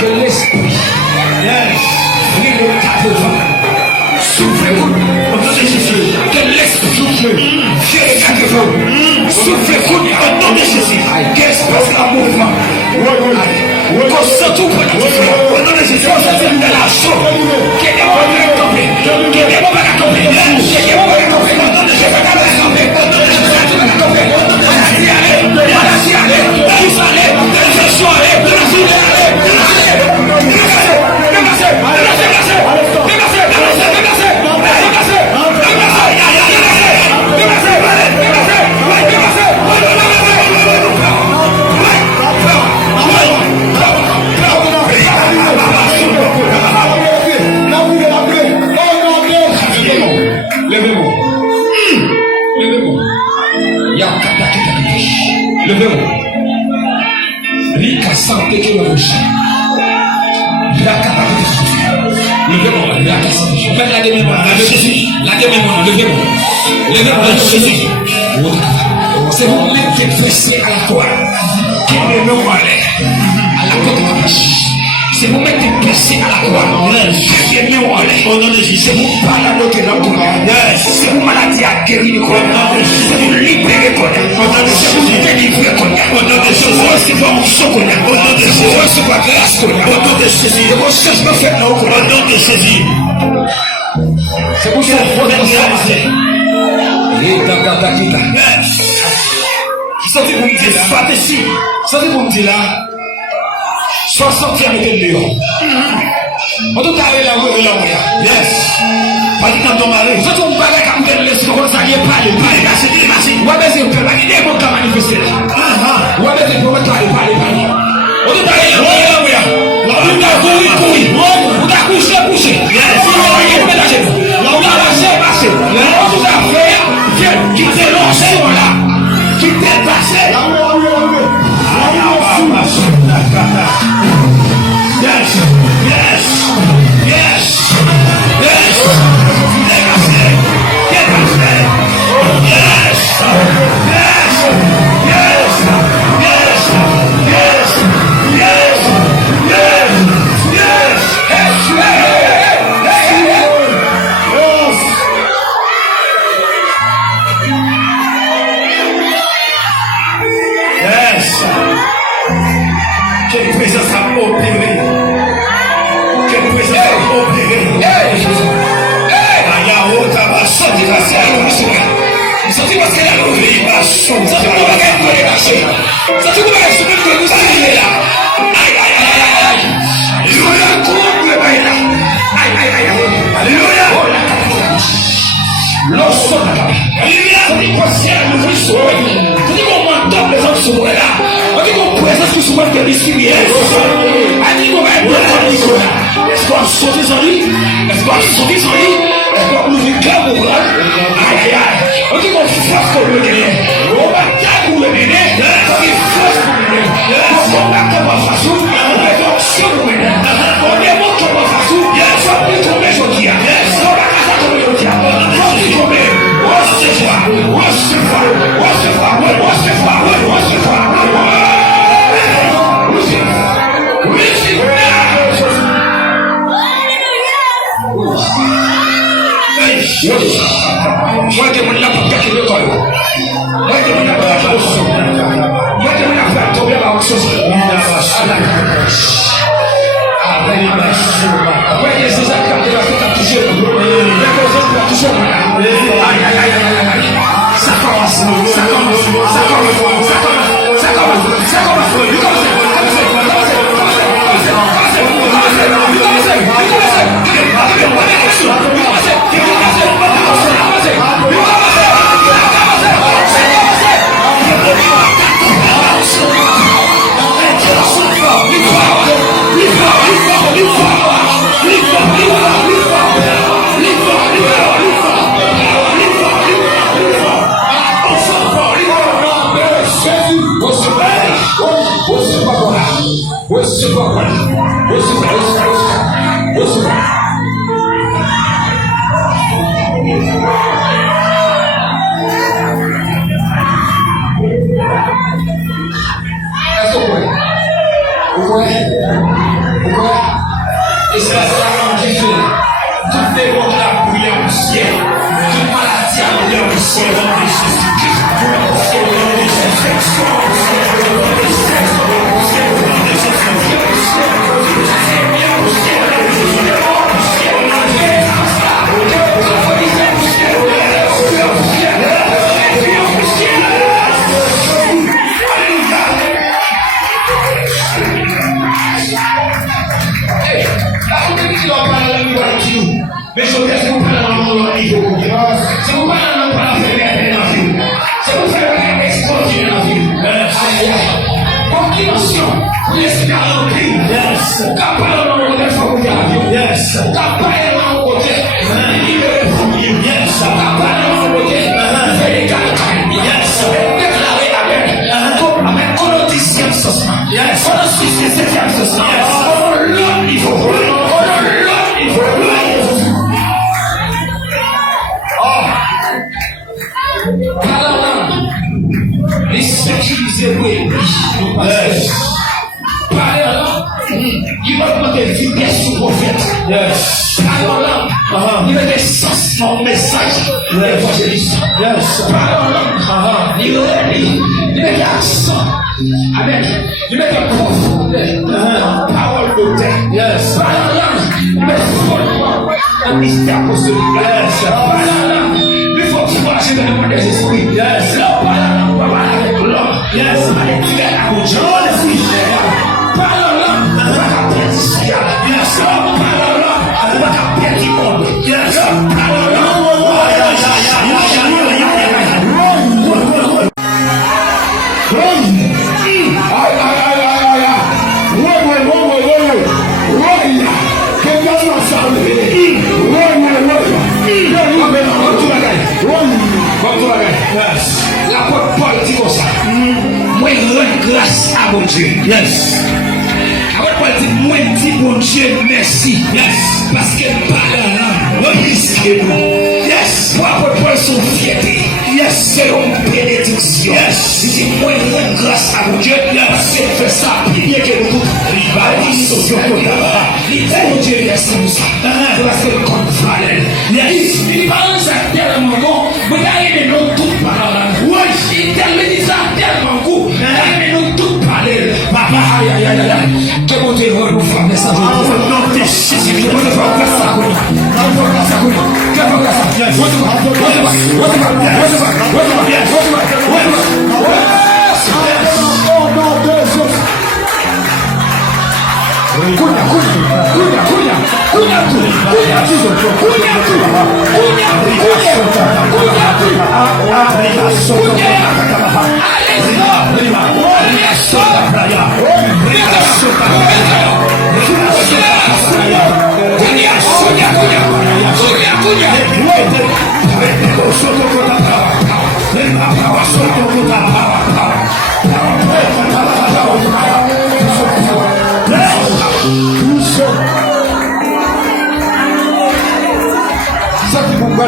Que l'esprit prie le cadre. Soufflez-vous. Au nom de Jésus. Que l'esprit souffle. Viens le cadre. Soufflez-vous. Au nom de Jésus. Qu'est-ce que c'est un mouvement? Qu'on se trouve au nom de Jésus. Qu'on se trouve dans la chaude. Qu'il y ait des moments à tomber. Qu'il y ait des moments à tomber. Qu'il y ait des moments à tomber. Au nom de Jésus. Au nom de levez-vous. Rika santé que le rouge. La capacité. Levez-vous. La capacité. Faites la demi-moine. La demi-moine. Levez-vous. Levez-vous. Jésus. C'est vous qui pressez à la croix. Qui est le nom à la côte de la bouche. C'est vous qui pressez à la croix. Qui est le nom à c'est vous parlez à notre langue. C'est vous maladie à guérir. C'est vous libérer. C'est vous délivrer. C'est vous recevoir mon chocolat. C'est vous recevoir grâce. C'est vous changement fait au nom de Jésus. C'est pour ça que vous êtes ça veut vous me dire, soit ici, ça veut vous me dire là, soit sortir avec le lion. On doit aller là où il est là. Yes. Parce que quand on m'arrive, vous êtes un bagage comme tel, laissez vous aller parler, cacher des machines. Ou bien c'est un peu mal, il est bon qu'à manifester. Ou bien c'est pour mettre parler. On doit aller là où il est là. On doit courir. On doit coucher. Yes. On doit marcher. On doit faire, quitter l'enchaînement là. Qui t'est passé? Yes. Quelle présence a opéré. Quelle présence a opéré. Est-ce qu'on sauter son lit? Est-ce qu'on sauter son lit? Est-ce qu'on ouvrir le cœur au bras? Aïe. On dit qu'on force pour le gagner. On va taper pour le gagner. On dit force pour le gagner. On va taper pour le façon. On va taper pour le gagner. On démontre pour le façon. On va tomber sur qui? On va tomber sur qui? On va tomber. On se voit. Moi que mon lapin qui le colle. Moi que mon lapin qui le son. Moi que mon lapin tombe à la sauce. Ouais, c'est ça quand tu vas faire toucher. Ça commence. Et c'est la seule qui fait. Toutes les mots de la prière au ciel. Toute maladie à l'honneur au ciel. Au nom de Jésus-Christ. Au nom de Jésus-Christ. Au nom de Jésus-Christ. Mais je veux dire, c'est vous parler dans le niveau. C'est vous parler dans la faiblesse dans la vie. C'est vous faire une explosion dans la vie. Compréhension, vous laissez garder le crime. Vous capable dans le côté fort de l'avion. Vous capable dans le côté libérer le premier. Vous capable dans le côté faire les caractères. Déclarer la paix. Avec connotation sociale. Connotation sociale. Au long niveau. Au long niveau. Les sécuriser, oui. Parlez là, il va demander vitesse au prophète. Parlez là, il va des sens dans le message de l'évangéliste. Parlez là, il va des accent. Amen. Il va des profondeur. Parole de terre. Parlez là, il va des fondements. Un mystère apostolique. Parlez là. Il faut que tu marches dans le monde des esprits. L'homme parle avec l'homme. Avec tu es la route. Parle l'homme, on va perdre ici. L'homme parle l'homme, on va perdre du monde. L'homme parle l'homme. L'apôtre Paul dit comme ça. Moi, rends grâce à mon Dieu. L'apôtre Paul dit, moi, dis mon Dieu merci. Parce que par la langue, pour l'apôtre Paul, son fierté. C'est une bénédiction. Il dit, moi, rends grâce à mon Dieu. Parce qu'il fait ça, bien que nous tous. Il dit, mon Dieu merci pour ça. Parce que le compte valait. Il parle ça tellement bon. Mais il y a des noms toutes paroles. Il termine ça tellement beau. Il y a des noms toutes parler. Papa, aïe, aïe, aïe, aïe. Que mon Dieu nous fasse des sages. Non, t'es chichi. Je ne peux pas faire ça. Ça, c'est pour moi,